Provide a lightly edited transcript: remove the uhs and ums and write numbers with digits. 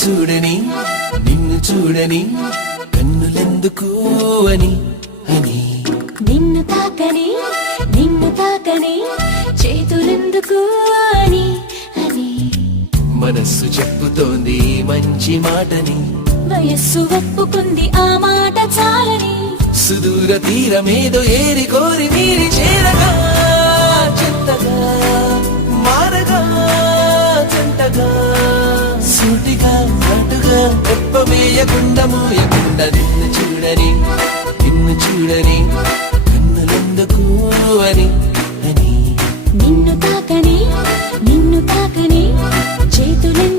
చూడని నిన్ను చూడని కన్నులెందుకు అని అని నిన్ను తాకని చేతులెందుకు అని అని మనస్సు చెప్పుతోంది ఈ మంచి మాటని వయస్సు ఒప్పుకుంది ఆ మాట చాలని సుదూర తీరమేదో ఏరి కోరి మీరి చేరగా చెత్తగా మారగా చెంటగా సూటిగా నాటుగా తెప్పవేయకుండా మోయకుండా నిన్ను చూడని కన్నులెందుకు అని అని నిన్ను తాకని చేతులెందుకు